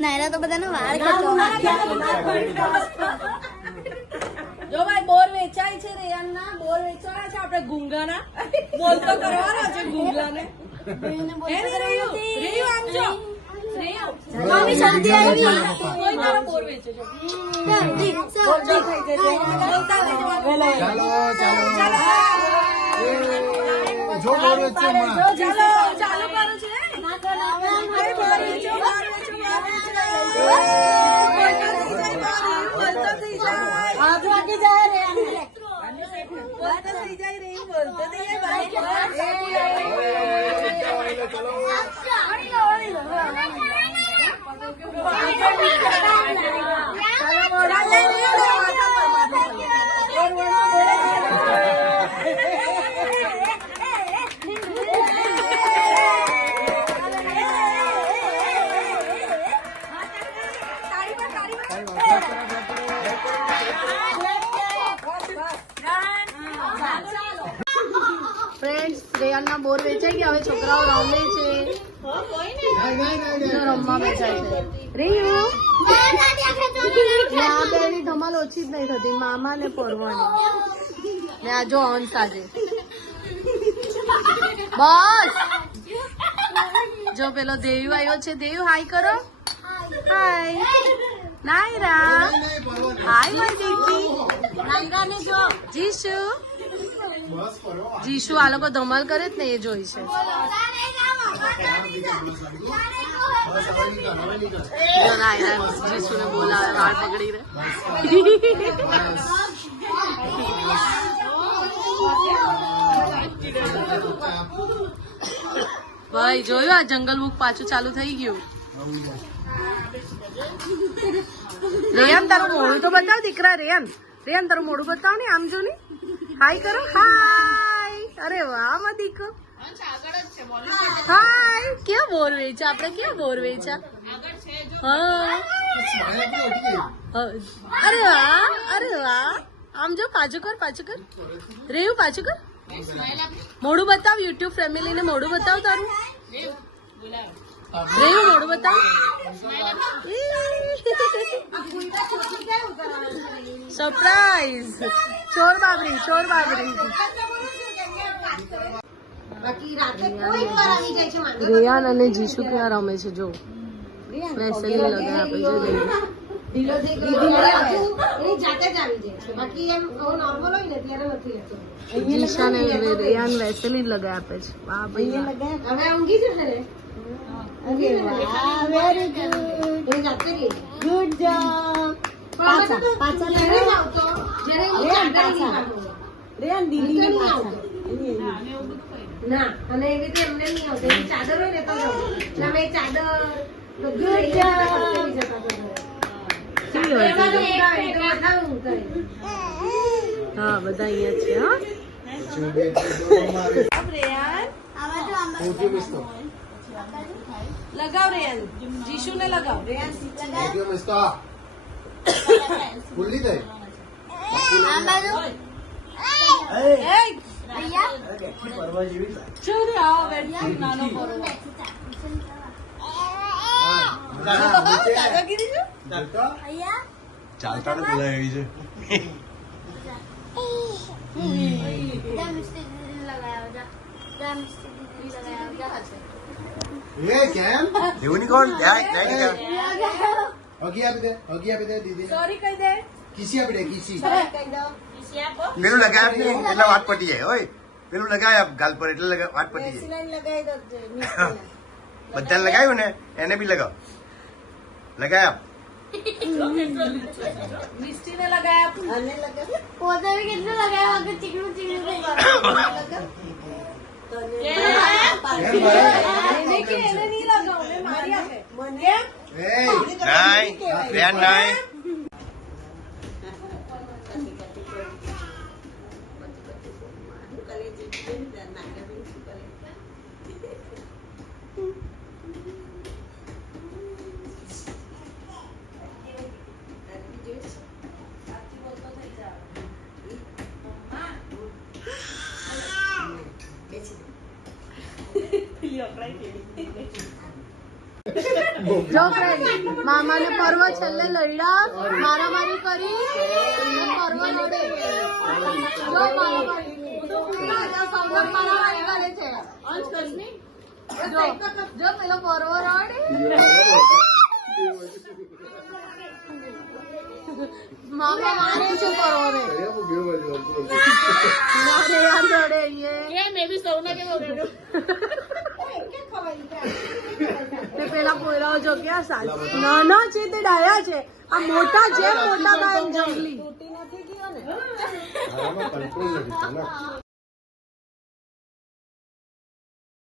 નાયરા તો બધાને વાર જો ભાઈ બોર વેચાય છે રેયાનના બોર વેચવાના છે આપણે ગુંગાના બોલ તો કરવાનો છે ગુંગાને રેયુ આમ જો રેયુ મમ્મી જલ્દી આવી કોઈ તારો બોર વેચે છે બોલતા થઈ જશે બોલતા થઈ જવાનું ચાલો જો બોર વેચે માં ચાલો ચાલુ કરું છે અરે બોર વેચો બોલતા થઈ જાય હાથ વાગી જાય રે બોલતા થઈ જાય રે બોલતા થઈ ફ્રેન્ડ્સ રેયાનના બોર વેચાઈ ગયા હવે છોકરાઓ રમે છે રમવા બેઠા છે રેયુ આ બેની ધમાલ ઓછી જ નહીં થતી મામા ને પરવાની ને આ જો અંશ આજે બસ જો પેલો દેયુ આવ્યો છે દેયુ હાય કરો હાય નાયરા હાય માય દીદી નાયરા ને જો જીશુ જીશુ આ લોકો ધમાલ કરે જ ને એ જોઈ છે જીશુ ને બોલાવે વાળ પકડી રે ભાઈ જોયું આ જંગલ બુક પાછું ચાલુ થઈ ગયું રેયાન તારું મોડું તો બતાવ દીકરા રેયાન તારું મોડું બતાવ ને આમ જો ને હાય કરો હાય અરે વાહ માં દીકો હાય ક્યાં બોર વેચા આપણે ક્યાં બોર વેચા હા અરે વાહ આમ જો પાછું કર રેયું પાછું કર મોડું બતાવ યુટ્યુબ ફેમિલી ને મોડું બતાવ તારું રેયું મોડું બતાવ સરપ્રાઈઝ ચોર બાબરી રેયાન અને જીશુ ક્યાં રમે છે જો વેસલી લગાય આપે છે જીશા ને રેયાન વેસલી લગાય આપે છે વાહ ભાઈ વેરી ગુડ જોબ પાછા રેયાન દીદી ને ના અને એવી રીતે એમને નહીં આવતી ચાદર હોય ને તો અમે ચાદર હા બધા અહીંયા છે લગાવ રેયાન જીશુ ને લગાવ ચાલતા નથી એવી છે કેમ એવું નહીં કોણ હગી આપી દે દીદી સોરી કહી દે કિસી આપી દે કિસી પેલું લગાવ્યા એટલે વાત પટી જાય હોય પેલું લગાવ્યા ગાલ પર એટલે વાત પટી જાય બધાને લગાવ્યું ને એને બી લગાવ લગાયા મિસ્ટી ને લગાયા અને લગાયા પોતે બી કેટલું લગાવ્યા વગર ચીકણું થઈ એને નહીં લગાવ ને મારી આપે મને નાય નાય જો ફ્રેન્ડ મામાને પર્વ છેલ્લે લડ્યા મારામારી કરી અને પર્વ લડે જો મારામારી કરે છે જો પેલો પર્વ રડે મામા મારે છે પર્વને મારે યાર રડે તે પેલા પોયરાઓ જો ક્યાં સાચી નાના છે તે ડાયા છે આ મોટા છે મોટા બાય જંગલી કંટ્રોલ નથી થયો ને